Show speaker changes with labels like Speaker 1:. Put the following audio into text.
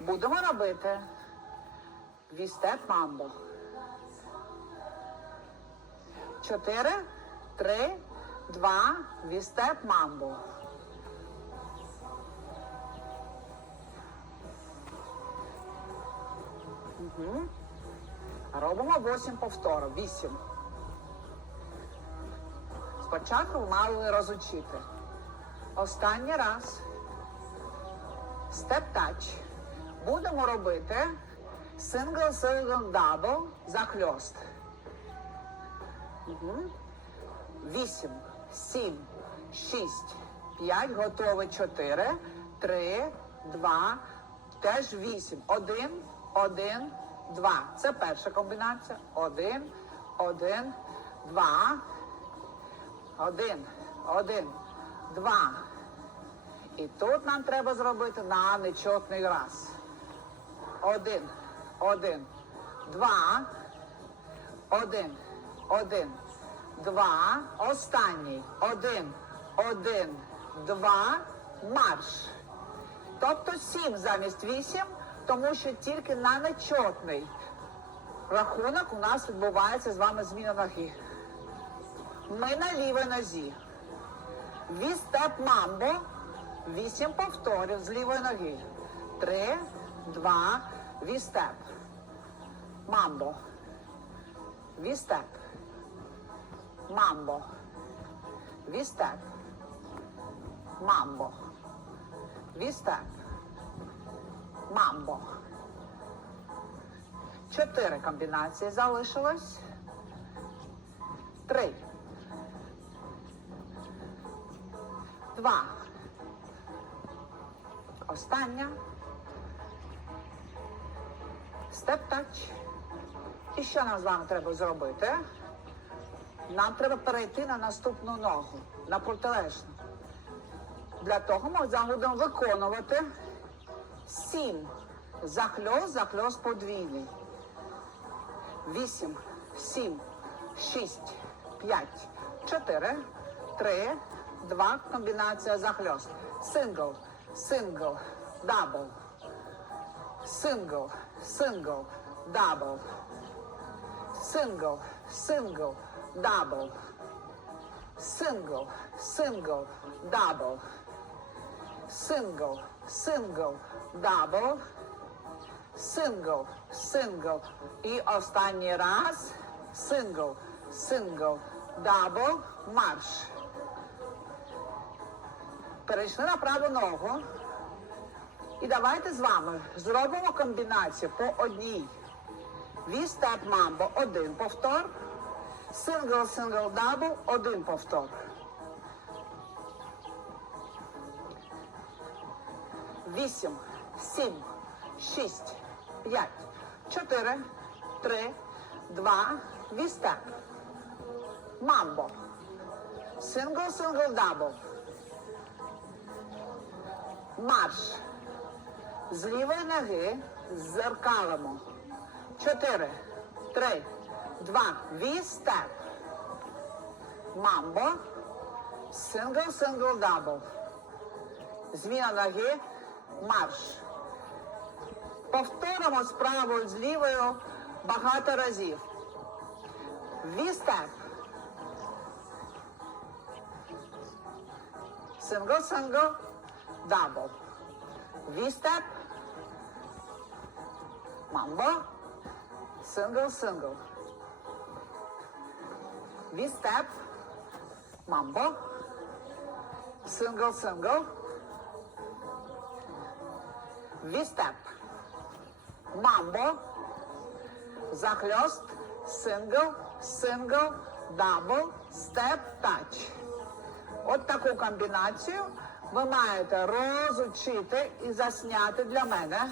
Speaker 1: Будемо робити вістеп мамбо. Чотири, три, два, вістеп мамбо. Угу. Робимо 8 повторів. 8. Спочатку мали розучити. Останній раз. Степ тач. Будемо робити сингл, сингл, дабл захльост. 8, 7, 6, 5, готові 4, 3, 2, теж 8. 1, 1, 2. Це перша комбінація. 1, 1, 2, 1, 1, 2. І тут нам треба зробити на нечотний раз. Один, один, два, один, один, два, останній, один, один, два, марш. Тобто сім замість вісім, тому що тільки на нечотний рахунок у нас відбувається з вами зміна ноги. Ми на лівій нозі. Вістеп мамбо. Вісім повторів з лівої ноги. Три, два, вістеп. Мамбо. Вістеп. Мамбо. Вістеп. Мамбо. Вістеп. Мамбо. Чотири комбінації залишилось. Три. Два. Остання. Степ тач. І що нам з вами треба зробити? Нам треба перейти на наступну ногу, на протилежну. Для того ми з будемо виконувати сім. Захльост, захльост подвійний. Вісім, сім, шість, п'ять, чотири, три, два. Комбінація захльост. Сингл, сингл, дабл. Сингл, сингл, дабл. Сингл, сингл, дабл. Сингл, сингл, дабл. Сингл, сингл, дабл. Сингл, сингл. І останній раз. Сингл, сингл, дабл, марш. Перейшли на праву ногу. І давайте з вами зробимо комбінацію по одній. Вістеп мамбо один повтор. Сингл, сингл, дабл один повтор. Вісім, сім, шість, п'ять, чотири, три, два, вістеп. Мамбо. Сингл, сингл, дабл. Марш. З лівої ноги зеркалимо. Чотири, три, два, вістеп. Мамбо. Сингл, сингл, дабл. Зміна ноги. Марш. Повторимо з правою, з лівою багато разів. Вістеп. Сингл, сингл, дабл. V-step, mambo, single, single. V-step, mambo, single, single. V-step, mambo, захльост, single, single, double, step, touch. От таку комбінацію ви маєте розучити і засняти для мене.